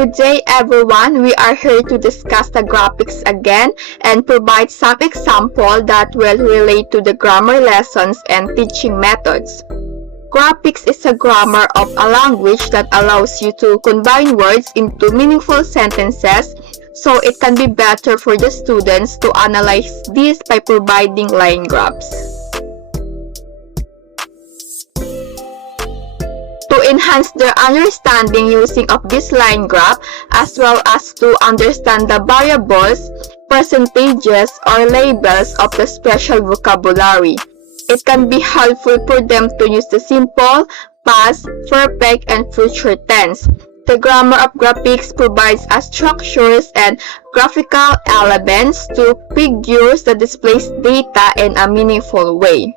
Good day everyone, we are here to discuss the graphics again and provide some example that will relate to the grammar lessons and teaching methods. Graphics is a grammar of a language that allows you to combine words into meaningful sentences, so it can be better for the students to analyze this by providing line graphs. To enhance their understanding using of this line graph, as well as to understand the variables, percentages, or labels of the special vocabulary. It can be helpful for them to use the simple, past, perfect, and future tense. The grammar of graphics provides us structures and graphical elements to figures that displays data in a meaningful way.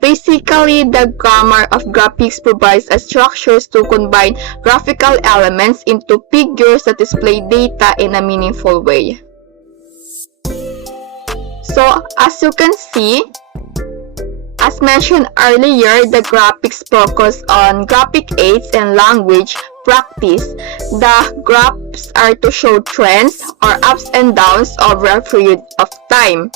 Basically, the grammar of graphics provides us structures to combine graphical elements into figures that display data in a meaningful way. So, as you can see, as mentioned earlier, the graphics focus on graphic aids and language practice. The graphs are to show trends or ups and downs over a period of time.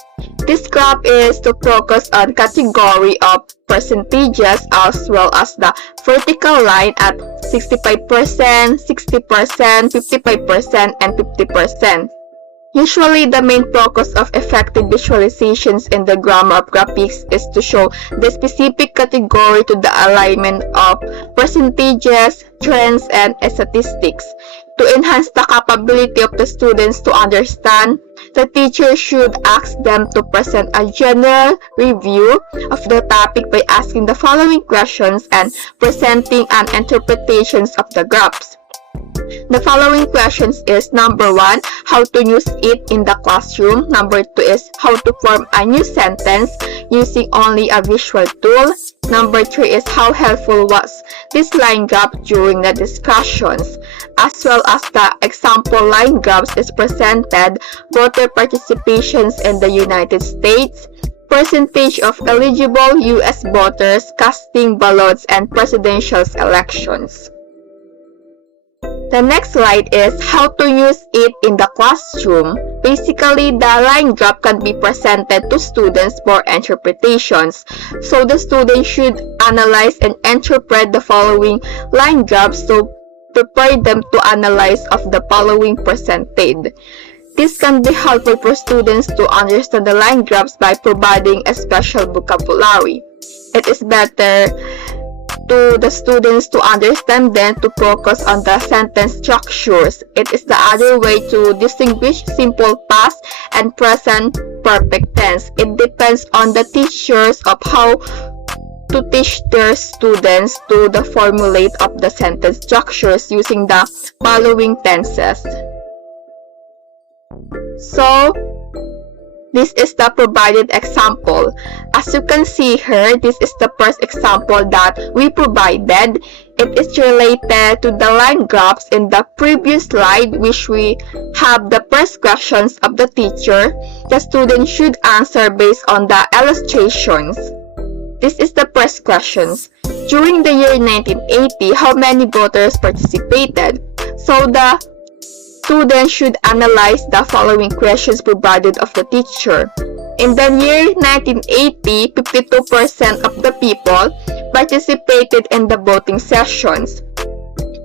This graph is to focus on category of percentages as well as the vertical line at 65%, 60%, 55%, and 50%. Usually, the main focus of effective visualizations in the grammar of graphics is to show the specific category to the alignment of percentages, trends, and statistics. To enhance the capability of the students to understand, the teacher should ask them to present a general review of the topic by asking the following questions and presenting an interpretations of the graphs. The following questions is: number 1, how to use it in the classroom. Number 2 is how to form a new sentence using only a visual tool. Number 3 is how helpful was this line graph during the discussions. As well as the example line graphs is presented voter participations in the United States, percentage of eligible U.S. voters casting ballots and presidential elections. The next slide is how to use it in the classroom. Basically, the line graph can be presented to students for interpretations. So the student should analyze and interpret the following line graphs to prepare them to analyze of the following presented. This can be helpful for students to understand the line graphs by providing a special vocabulary. It is better to the students to understand them to focus on the sentence structures. It is the other way to distinguish simple past and present perfect tense. It depends on the teachers of how to teach their students to the formulate of the sentence structures using the following tenses. So, this is the provided example. As you can see here, this is the first example that we provided. It is related to the line graphs in the previous slide, which we have the first questions of the teacher. The student should answer based on the illustrations. This is the first questions. During the year 1980, how many voters participated? So the students should analyze the following questions provided of the teacher. In the year 1980, 52% of the people participated in the voting sessions.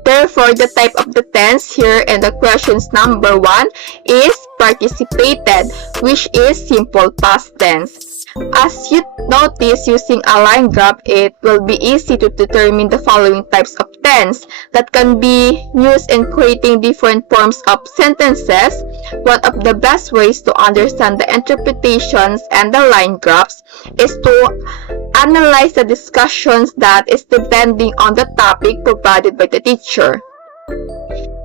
Therefore, the type of the tense here in the questions number 1 is participated, which is simple past tense. As you notice, using a line graph, it will be easy to determine the following types of tense that can be used in creating different forms of sentences. One of the best ways to understand the interpretations and the line graphs is to analyze the discussions that is depending on the topic provided by the teacher.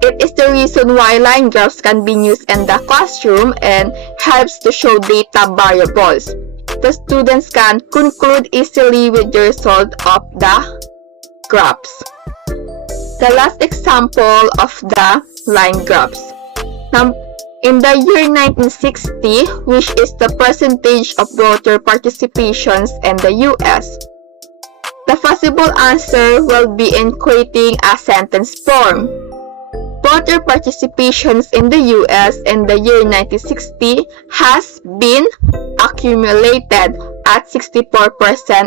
It is the reason why line graphs can be used in the classroom and helps to show data variables. The students can conclude easily with the result of the graphs. The last example of the line graphs. In the year 1960, which is the percentage of voter participations in the U.S., the possible answer will be in creating a sentence form. Voter participations in the U.S. in the year 1960 has been accumulated at 64%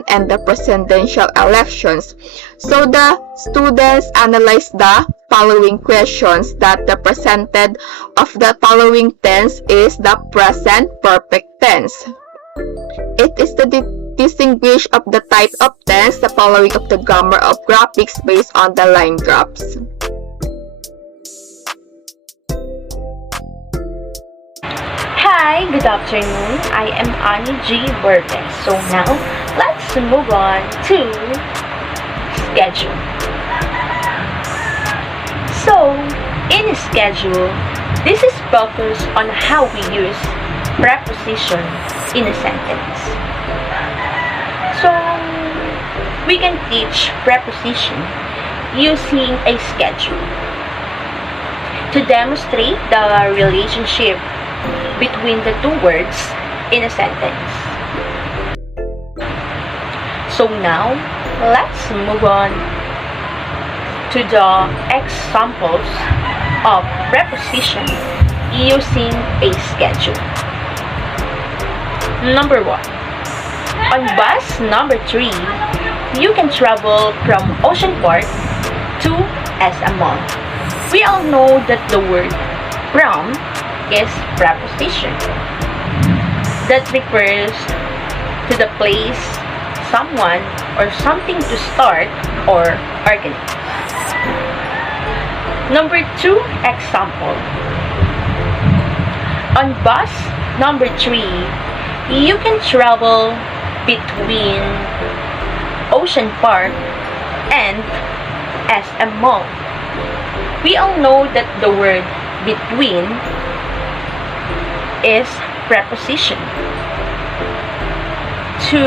in the presidential elections. So the students analyzed the following questions that the presented of the following tense is the present perfect tense. It is to distinguish of the type of tense the following of the grammar of graphics based on the line graphs. Hi, good afternoon. I am Annie G. Borbe. So now, let's move on to schedule. So, in schedule, this is focused on how we use preposition in a sentence. So, we can teach preposition using a schedule to demonstrate the relationship between the two words in a sentence. So now, let's move on to the examples of preposition using a schedule. Number 1. On bus number 3, you can travel from Ocean Park to SM Mall. We all know that the word from is preposition that refers to the place, someone, or something to start or organize. Number 2 example. On bus number 3, you can travel between Ocean Park and SM Mall. We all know that the word between is preposition to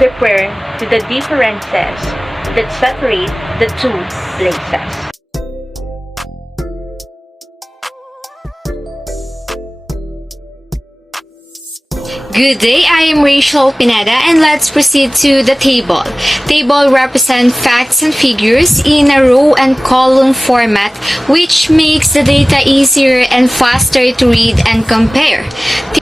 refer to the differences that separate the two places. Good day, I am Rachel Pineda and let's proceed to the table. Table represent facts and figures in a row and column format which makes the data easier and faster to read and compare.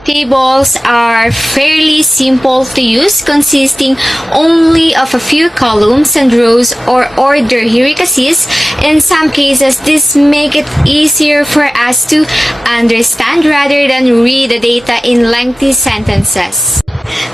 Tables are fairly simple to use, consisting only of a few columns and rows or order hierarchies. In some cases, this make it easier for us to understand rather than read the data in lengthy sentences.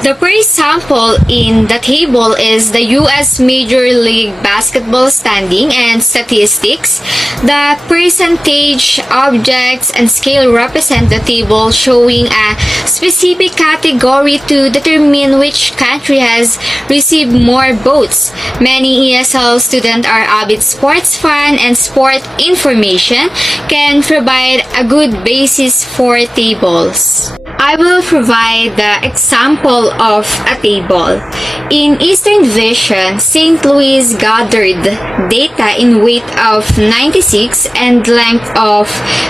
The first sample in the table is the U.S. Major League Basketball standing and statistics. The percentage, objects, and scale represent the table showing a specific category to determine which country has received more votes. Many ESL students are avid sports fan and sport information can provide a good basis for tables. I will provide the example of a table. In Eastern Division, St. Louis gathered data in weight of 96 and length of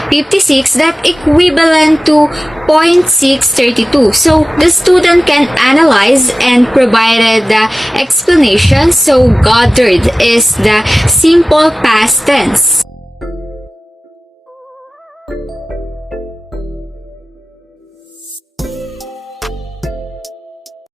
56 that equivalent to 0.632. So the student can analyze and provide the explanation. So gathered is the simple past tense.